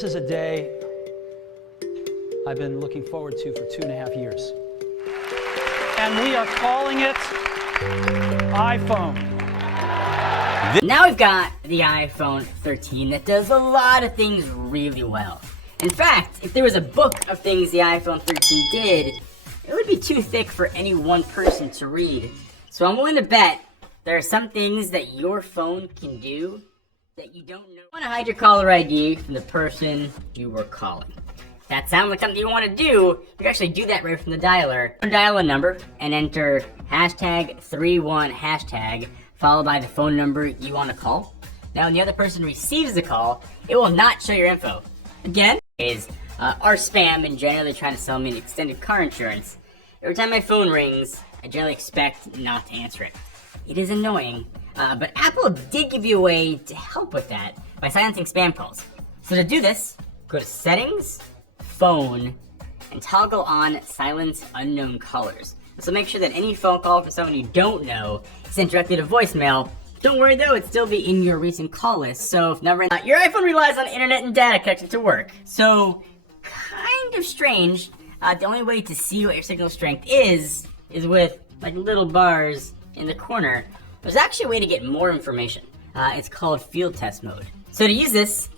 This is a day I've been looking forward to for 2.5 years. And we are calling it iPhone. Now we've got the iPhone 13 that does a lot of things really well. In fact, if there was a book of things the iPhone 13 did, it would be too thick for any one person to read. So I'm willing to bet there are some things that your phone can do that you don't know. You want to hide your caller ID from the person you were calling. If that sounds like something you want to do, you can actually do that right from the dialer. Dial a number and enter #31# followed by the phone number you want to call. Now when the other person receives the call, it will not show your info. Again, are spam and generally trying to sell me an extended car insurance. Every time my phone rings, I generally expect not to answer it. It is annoying, but Apple did give you a way to help with that by silencing spam calls. So to do this, go to Settings, Phone, and toggle on Silence Unknown Callers. This will make sure that any phone call from someone you don't know is sent directly to voicemail. Don't worry though, it'll still be in your recent call list, so if never your iPhone relies on internet and data connection to work. So, kind of strange, the only way to see what your signal strength is with like little bars in the corner. There's actually a way to get more information. It's called field test mode. So to use this,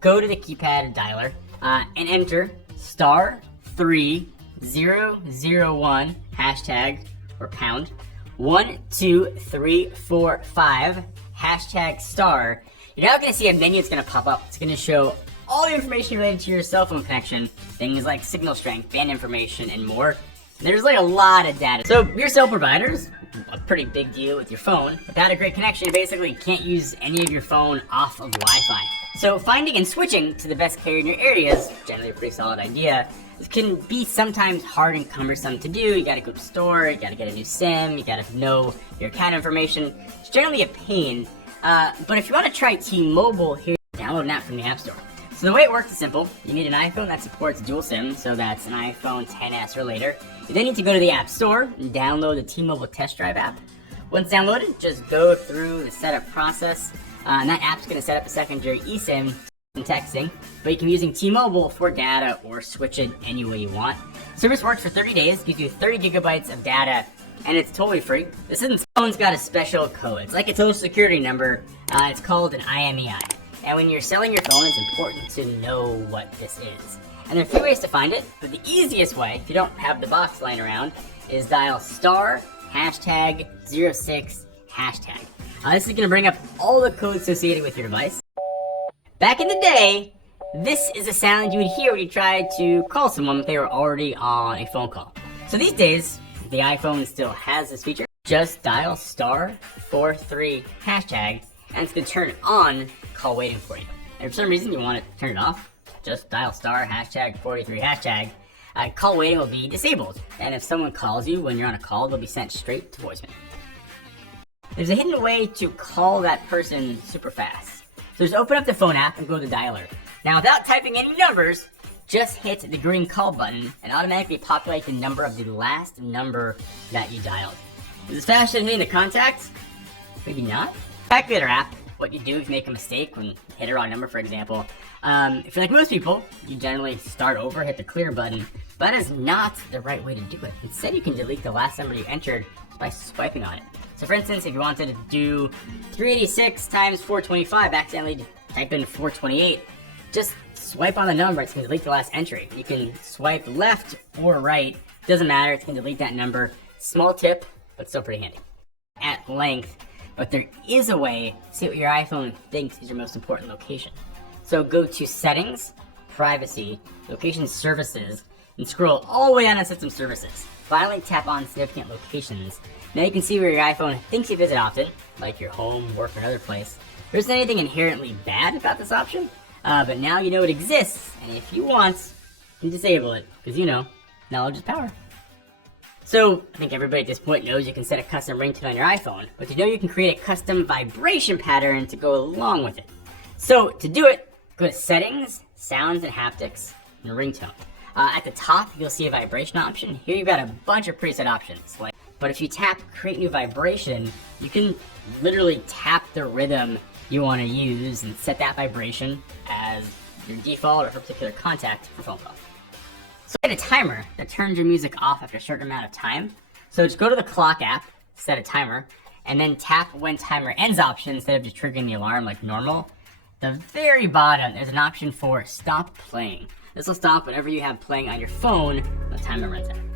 go to the keypad dialer and enter *3001# or pound 12345# star. You're now going to see a menu that's going to pop up. It's going to show all the information related to your cell phone connection, things like signal strength, band information, and more. There's like a lot of data. So your cell provider's a pretty big deal with your phone. Without a great connection, you basically can't use any of your phone off of Wi-Fi. So finding and switching to the best carrier in your area is generally a pretty solid idea. This can be sometimes hard and cumbersome to do. You gotta go to the store, you gotta get a new SIM, you gotta know your account information. It's generally a pain, but if you wanna try T-Mobile, here, download an app from the App Store. So the way it works is simple. You need an iPhone that supports dual SIM, so that's an iPhone XS or later. You then need to go to the App Store and download the T-Mobile Test Drive app. Once downloaded, just go through the setup process, and that app's gonna set up a secondary eSIM and texting, but you can be using T-Mobile for data or switch it any way you want. Service works for 30 days, gives you 30 gigabytes of data, and it's totally free. This phone's got a special code. It's like a social security number. It's called an IMEI. And when you're selling your phone, it's important to know what this is. And there are a few ways to find it, but the easiest way, if you don't have the box lying around, is dial *#06#. This is gonna bring up all the code associated with your device. Back in the day, this is a sound you would hear when you tried to call someone if they were already on a phone call. So these days, the iPhone still has this feature. Just dial *43#, and it's gonna turn on call waiting for you. And if for some reason you want to turn it off, just dial *#43#. Call waiting will be disabled, and if someone calls you when you're on a call, they'll be sent straight to voicemail. There's a hidden way to call that person super fast. So just open up the phone app and go to the dialer. Now without typing any numbers, just hit the green call button and automatically populate the number of the last number that you dialed. Is this faster than hitting the contact? Maybe not. Calculator app, what you do if you make a mistake when you hit a wrong number, for example. If you're like most people, you generally start over, hit the clear button, but that is not the right way to do it. Instead, you can delete the last number you entered by swiping on it. So for instance, if you wanted to do 386 times 425, accidentally type in 428, just swipe on the number, it's going to delete the last entry. You can swipe left or right, doesn't matter, it's going to delete that number. Small tip, but still pretty handy. At length, but there is a way to see what your iPhone thinks is your most important location. So go to Settings, Privacy, Location Services, and scroll all the way down to System Services. Finally tap on Significant Locations. Now you can see where your iPhone thinks you visit often, like your home, work, or another place. There isn't anything inherently bad about this option, but now you know it exists, and if you want, you can disable it, because you know, knowledge is power. So, I think everybody at this point knows you can set a custom ringtone on your iPhone, but you know you can create a custom vibration pattern to go along with it. So, to do it, go to Settings, Sounds and Haptics, and Ringtone. At the top, you'll see a vibration option. Here you've got a bunch of preset options, but if you tap Create New Vibration, you can literally tap the rhythm you want to use and set that vibration as your default or for a particular contact for phone call. So set a timer that turns your music off after a certain amount of time. So just go to the clock app, set a timer, and then tap when timer ends option instead of just triggering the alarm like normal. At the very bottom, there's an option for stop playing. This will stop whatever you have playing on your phone when the timer runs out.